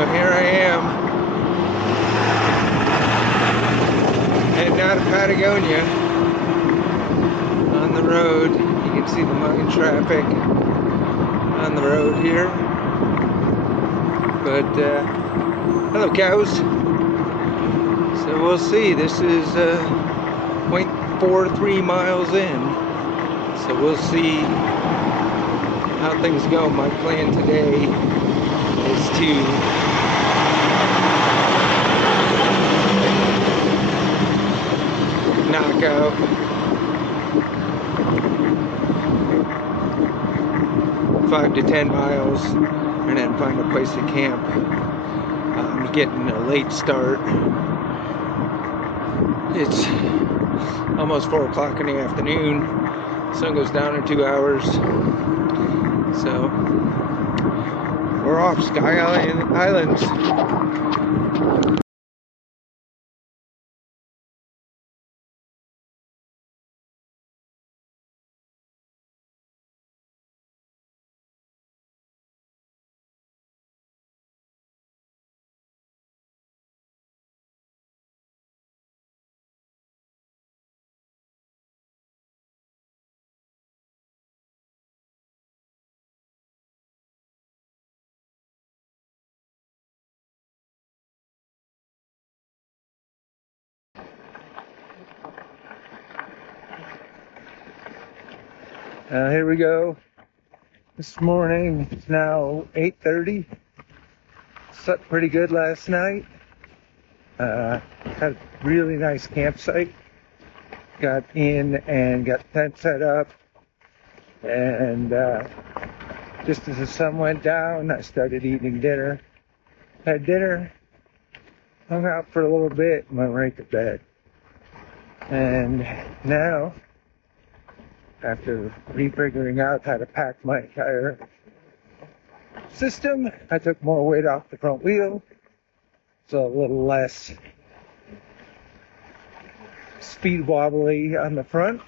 So here I am, heading out of Patagonia on the road. You can see the mine traffic on the road here. But hello cows. So we'll see. This is 0.43 miles in. So we'll see how things go. My plan today is to knock out five to 10 miles and then find a place to camp. I'm getting a late start. It's almost 4 o'clock in the afternoon. Sun goes down in 2 hours. So we're off Sky Islands. Here we go. This morning, it's now 8:30. Slept pretty good last night. Had a really nice campsite. Got in and got the tent set up. And just as the sun went down, I started eating dinner. Had dinner, hung out for a little bit, and went right to bed. And now, after refiguring out how to pack my entire system, I took more weight off the front wheel, so a little less speed wobbly on the front,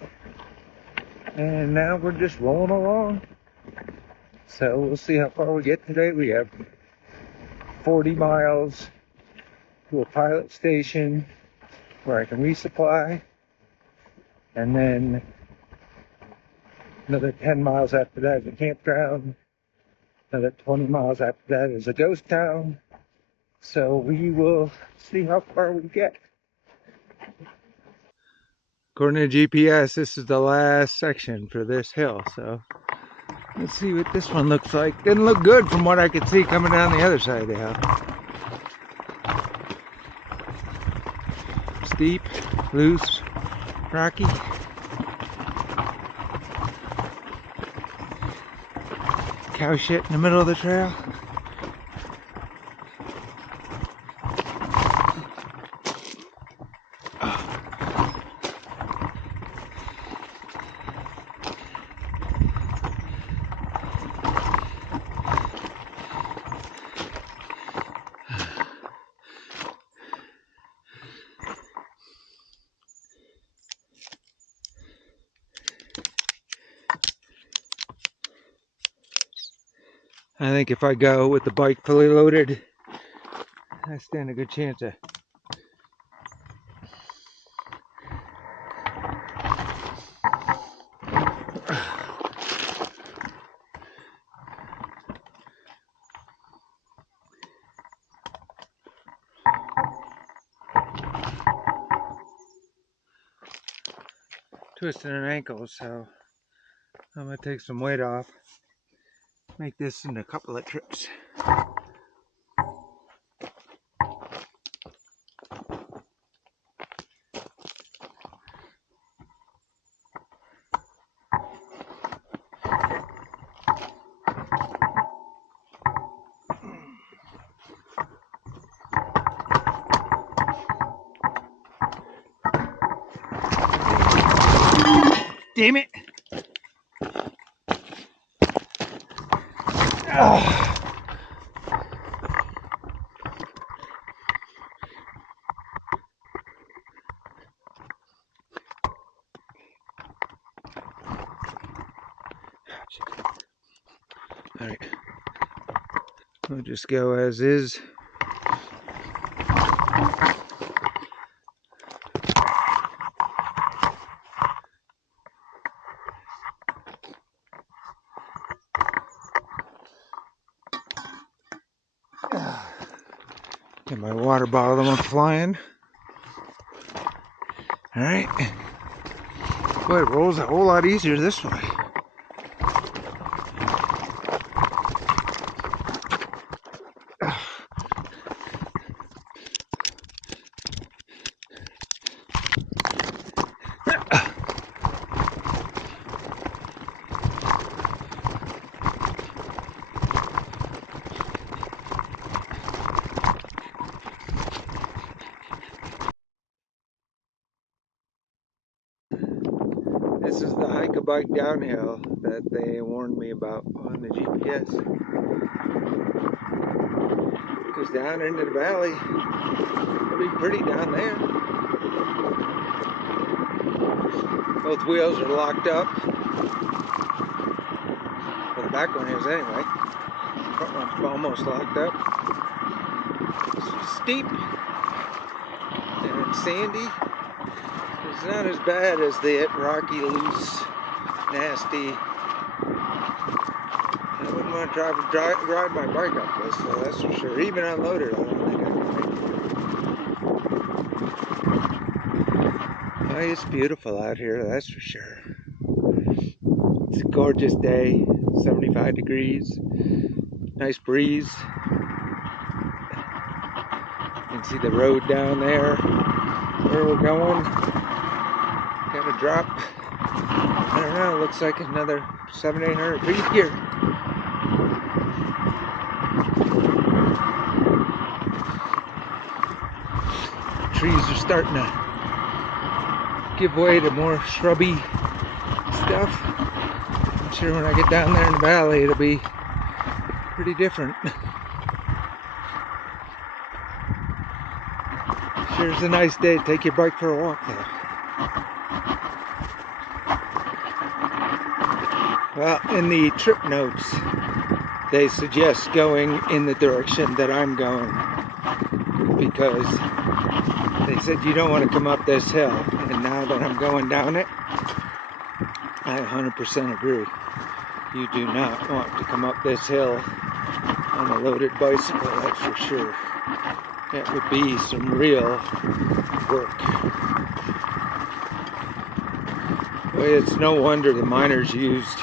and now we're just rolling along. So we'll see how far we get today. We have 40 miles to a pilot station where I can resupply, and then another 10 miles after that is a campground. Another 20 miles after that is a ghost town. So we will see how far we get. According to GPS, this is the last section for this hill. So let's see what this one looks like. Didn't look good from what I could see coming down the other side of the hill. Steep, loose, rocky. Cow shit in the middle of the trail. I think if I go with the bike fully loaded, I stand a good chance of twisting an ankle, so I'm gonna take some weight off. Make this in a couple of trips. Damn it! Oh. Alright, we'll just go as is. my water bottle I'm flying. Alright. Boy, it rolls a whole lot easier this way. This is the hike a bike downhill that they warned me about on the GPS. It goes down into the valley. It'll be pretty down there. Both wheels are locked up. Well, the back one is anyway. The front one's almost locked up. It's steep and sandy. It's not as bad as the rocky, loose, nasty. I wouldn't want to ride my bike up this, so that's for sure. Even unloaded, I don't think I can make it. Oh, it's beautiful out here, that's for sure. It's a gorgeous day, 75 degrees, nice breeze. You can see the road down there, where we're going. Got a drop. I don't know, it looks like another 700-800 feet here. Trees are starting to give way to more shrubby stuff. I'm sure when I get down there in the valley it'll be pretty different. Sure is a nice day to take your bike for a walk though. Well, in the trip notes they suggest going in the direction that I'm going, because they said you don't want to come up this hill, and now that I'm going down it, I 100% agree. You do not want to come up this hill on a loaded bicycle, that's for sure. That would be some real work. Boy, it's no wonder the miners used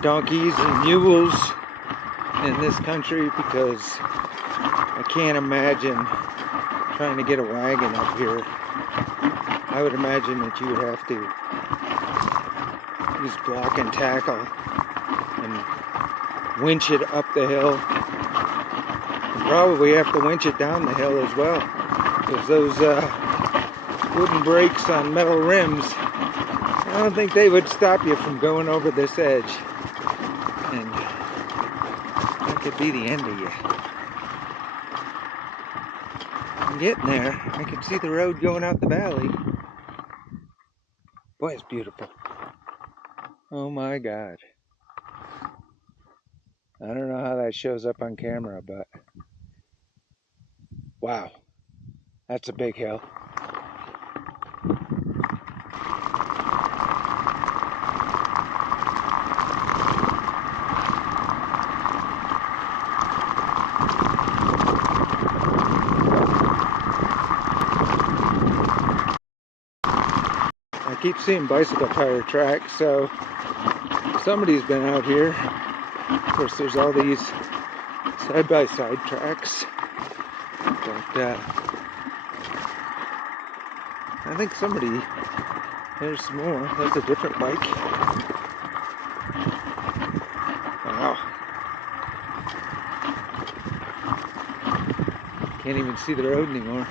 donkeys and mules in this country, because I can't imagine trying to get a wagon up here. I would imagine that you would have to use block and tackle and winch it up the hill. And probably have to winch it down the hill as well, because those wooden brakes on metal rims, I don't think they would stop you from going over this edge. And that could be the end of you. I'm getting there. I can see the road going out the valley. Boy, it's beautiful. Oh my God. I don't know how that shows up on camera, but wow, that's a big hill. I keep seeing bicycle tire tracks, so somebody's been out here. Of course, there's all these side-by-side tracks, but I think there's some more. That's a different bike. Wow. Can't even see the road anymore.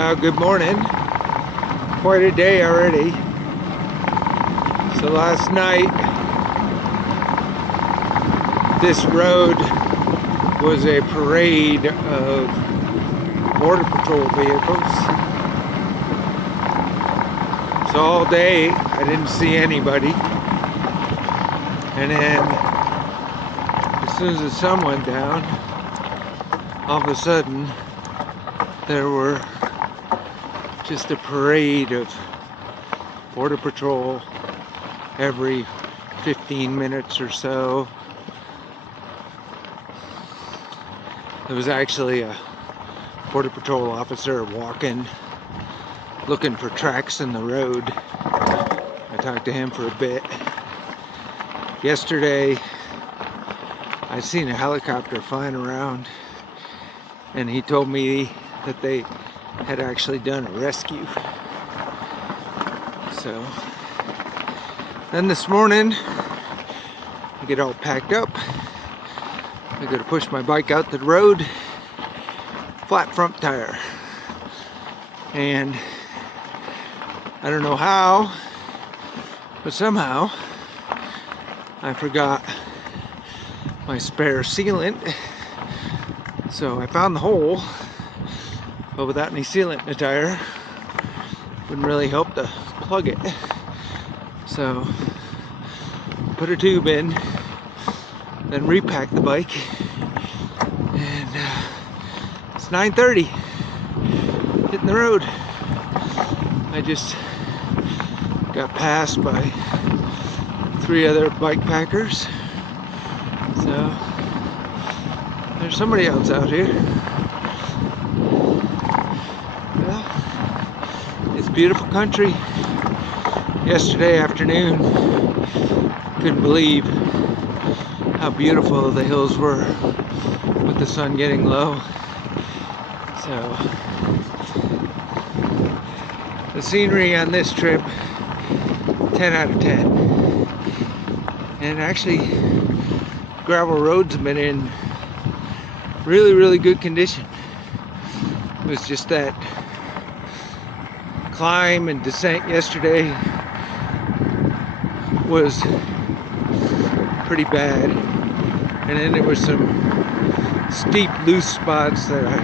Good morning. Quite a day already. So last night, this road was a parade of Border Patrol vehicles. So all day, I didn't see anybody. And then, as soon as the sun went down, all of a sudden, there were just a parade of Border Patrol every 15 minutes or so. There was actually a Border Patrol officer walking, looking for tracks in the road. I talked to him for a bit. Yesterday, I seen a helicopter flying around, and he told me that they had actually done a rescue. So then this morning, I get all packed up. I gotta push my bike out to the road, flat front tire. And I don't know how, but somehow I forgot my spare sealant. So I found the hole, but without any sealant in the tire, wouldn't really help to plug it. So put a tube in, then repack the bike, and it's 9:30, hitting the road. I just got passed by 3 other bike packers, so there's somebody else out here. Well, it's beautiful country. Yesterday afternoon, couldn't believe how beautiful the hills were with the sun getting low. So the scenery on this trip, 10 out of 10. And actually, gravel roads have been in really good condition. It was just that climb and descent yesterday was pretty bad, and then there was some steep loose spots that I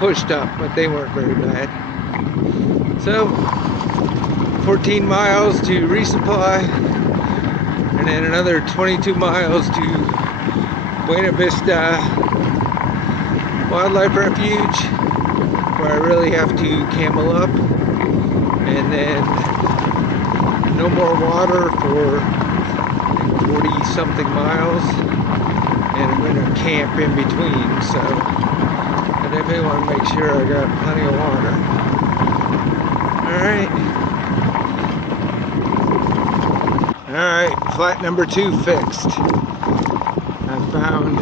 pushed up, but they weren't very bad. So 14 miles to resupply, and then another 22 miles to Buena Vista Wildlife Refuge, where I really have to camel up, and then no more water for 40 something miles, and I'm going to camp in between. So I definitely want to make sure I got plenty of water. Alright, flat number 2 fixed. I found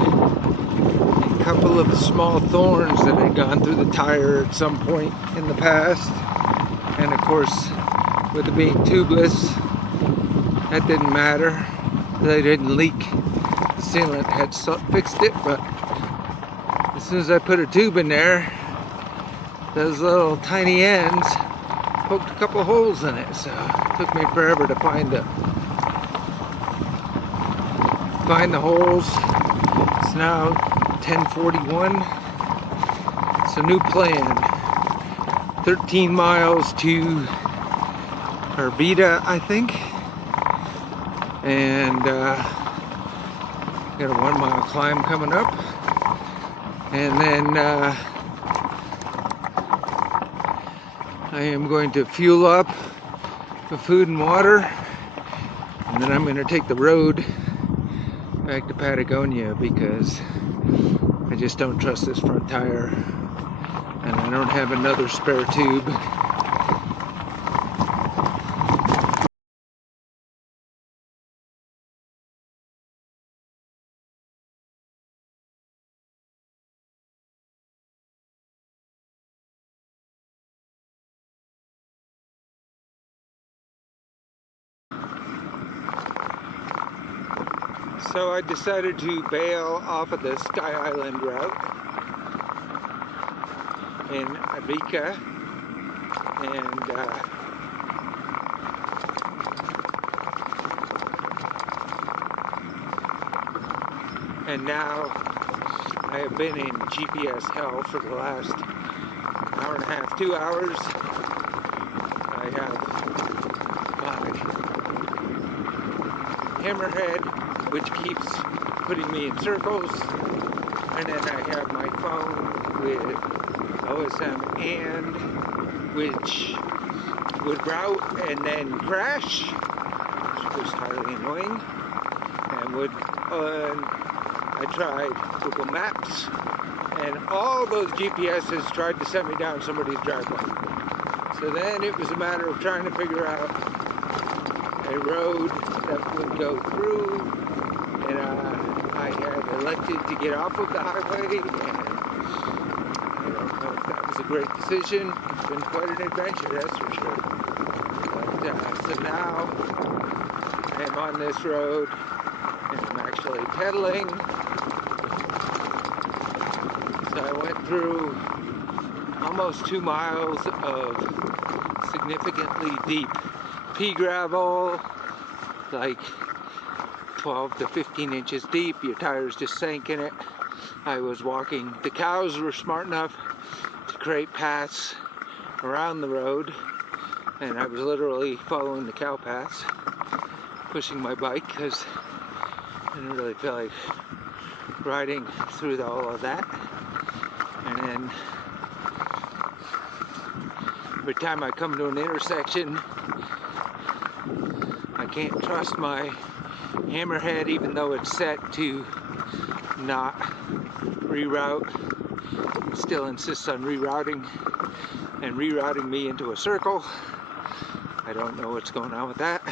a couple of small thorns that had gone through the tire at some point in the past, and of course, with it being tubeless, that didn't matter. They didn't leak. The sealant had fixed it, but as soon as I put a tube in there, those little tiny ends poked a couple holes in it. So it took me forever to find the holes. It's now 10:41. So new plan. 13 miles to Arvida, I think, and got a 1 mile climb coming up, and then I am going to fuel up with food and water, and then I'm going to take the road back to Patagonia because I just don't trust this front tire, and I don't have another spare tube. So I decided to bail off of the Sky Island route in Avika, and now I have been in GPS hell for the last hour and a half, 2 hours. I have my hammerhead, which keeps putting me in circles, and then I have my phone with OSM and which would route and then crash, which was highly annoying, and would I tried Google Maps, and all those GPSs tried to set me down somebody's driveway. So then it was a matter of trying to figure out a road that would go through, and I had elected to get off of the highway, and I don't know if that was a great decision. It's been quite an adventure, that's for sure. But so now I am on this road, and I'm actually pedaling. So I went through almost 2 miles of significantly deep pea gravel, like 12 to 15 inches deep. Your tires just sank in it. I was walking. The cows were smart enough to create paths around the road, and I was literally following the cow paths, pushing my bike because I didn't really feel like riding through all of that. And then every time I come to an intersection, I can't trust my hammerhead, even though it's set to not reroute. It still insists on rerouting and rerouting me into a circle. I don't know what's going on with that,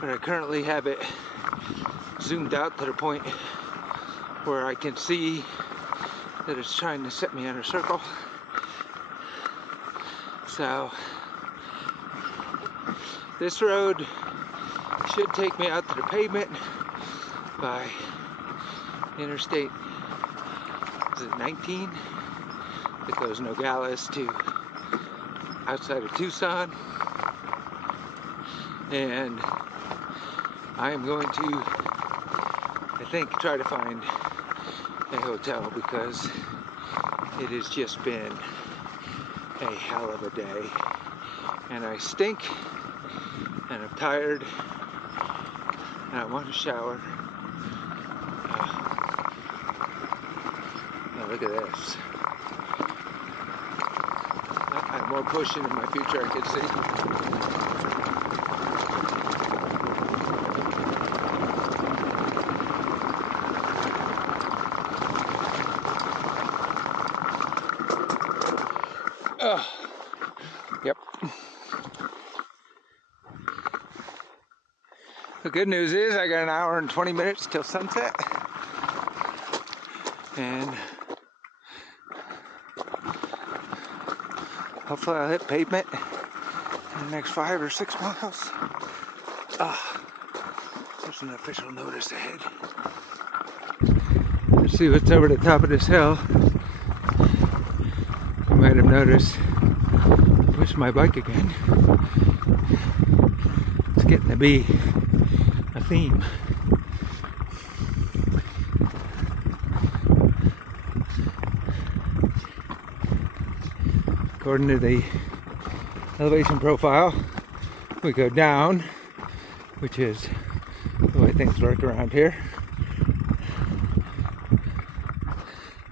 but I currently have it zoomed out to the point where I can see that it's trying to set me in a circle. So this road should take me out to the pavement by Interstate, is it 19? That goes Nogales to outside of Tucson. And I am going to, I think, try to find a hotel because it has just been a hell of a day, and I stink, and I'm tired, and I want to shower. Now look at this. I have more pushing in my future I can see. Yep. The good news is I got an hour and 20 minutes till sunset, and hopefully I'll hit pavement in the next 5 or 6 miles. There's an official notice ahead. Let's see what's over the top of this hill. You might have noticed, I pushed my bike again. It's getting to be a theme. According to the elevation profile, we go down, which is the way things work around here.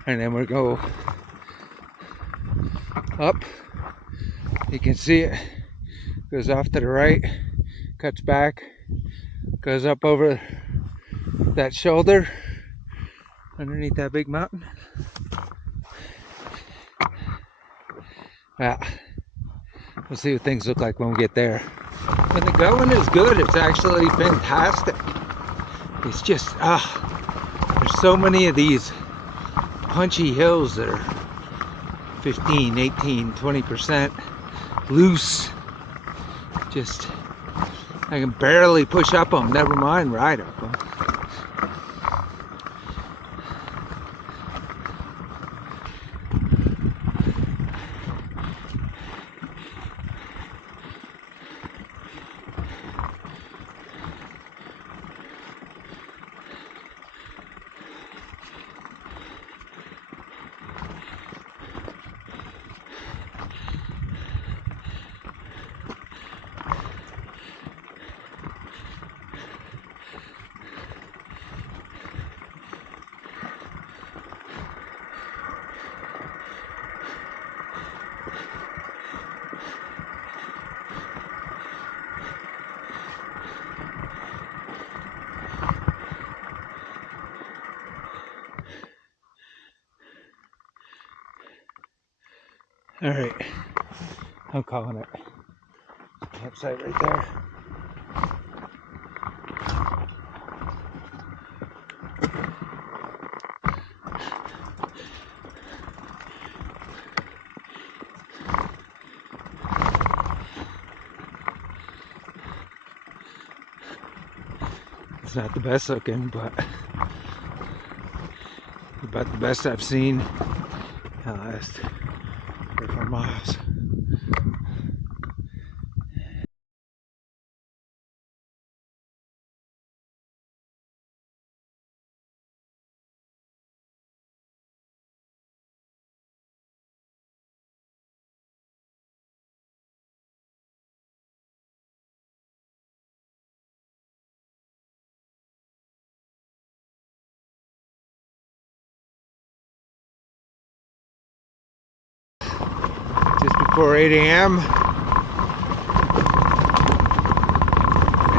And then we go up. You can see it goes off to the right, cuts back, goes up over that shoulder underneath that big mountain. Yeah, we'll see what things look like when we get there. When the going is good, it's actually fantastic. It's just, there's so many of these punchy hills that are 15, 18, 20% loose. Just, I can barely push up them, never mind ride up them. All right, I'm calling it. Campsite right there. It's not the best looking, but about the best I've seen in the last 3 or 4 miles. Just before 8 a.m.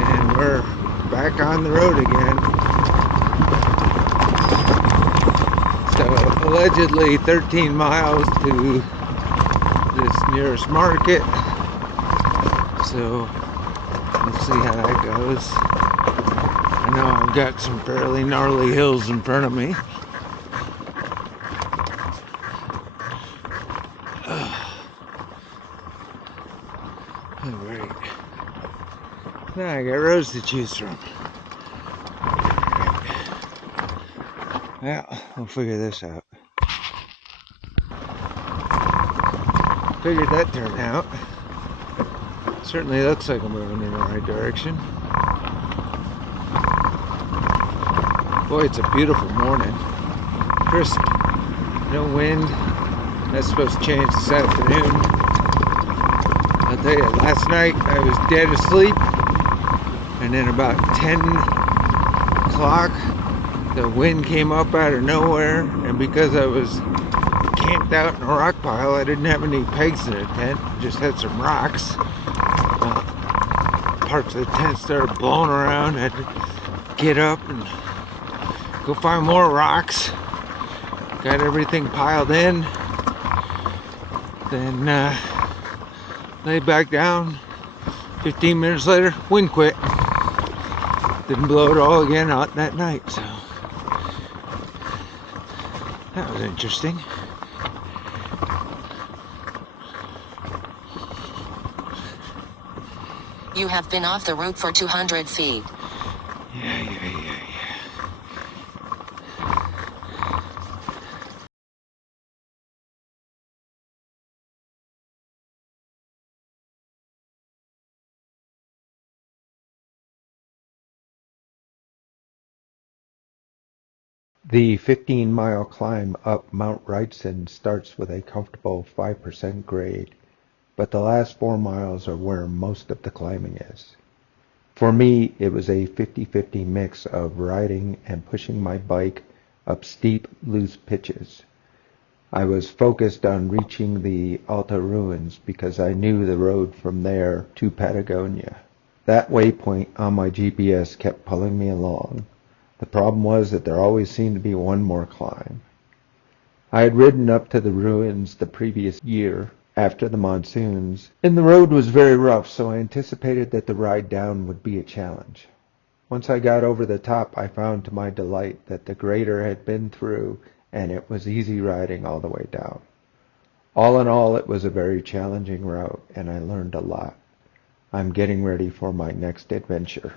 and we're back on the road again. So allegedly 13 miles to this nearest market. So we'll see how that goes. I know I've got some fairly gnarly hills in front of me. Alright. Now I got roads to choose from. Well, we'll figure this out. Figured that turn out. Certainly looks like I'm moving in the right direction. Boy, it's a beautiful morning. Crisp, no wind. That's supposed to change this afternoon. I'll tell you, last night I was dead asleep, and then about 10 o'clock the wind came up out of nowhere, and because I was camped out in a rock pile, I didn't have any pegs in the tent, just had some rocks. Parts of the tent started blowing around. I had to get up and go find more rocks. Got everything piled in, then lay back down. 15 minutes later, wind quit. Didn't blow at all again out that night, so that was interesting. You have been off the route for 200 feet. Yeah. The 15-mile climb up Mount Wrightson starts with a comfortable 5% grade, but the last 4 miles are where most of the climbing is. For me, it was a 50-50 mix of riding and pushing my bike up steep, loose pitches. I was focused on reaching the Alta ruins because I knew the road from there to Patagonia. That waypoint on my GPS kept pulling me along. The problem was that there always seemed to be one more climb. I had ridden up to the ruins the previous year after the monsoons, and the road was very rough, so I anticipated that the ride down would be a challenge. Once I got over the top, I found to my delight that the grader had been through, and it was easy riding all the way down. All in all, it was a very challenging route, and I learned a lot. I'm getting ready for my next adventure.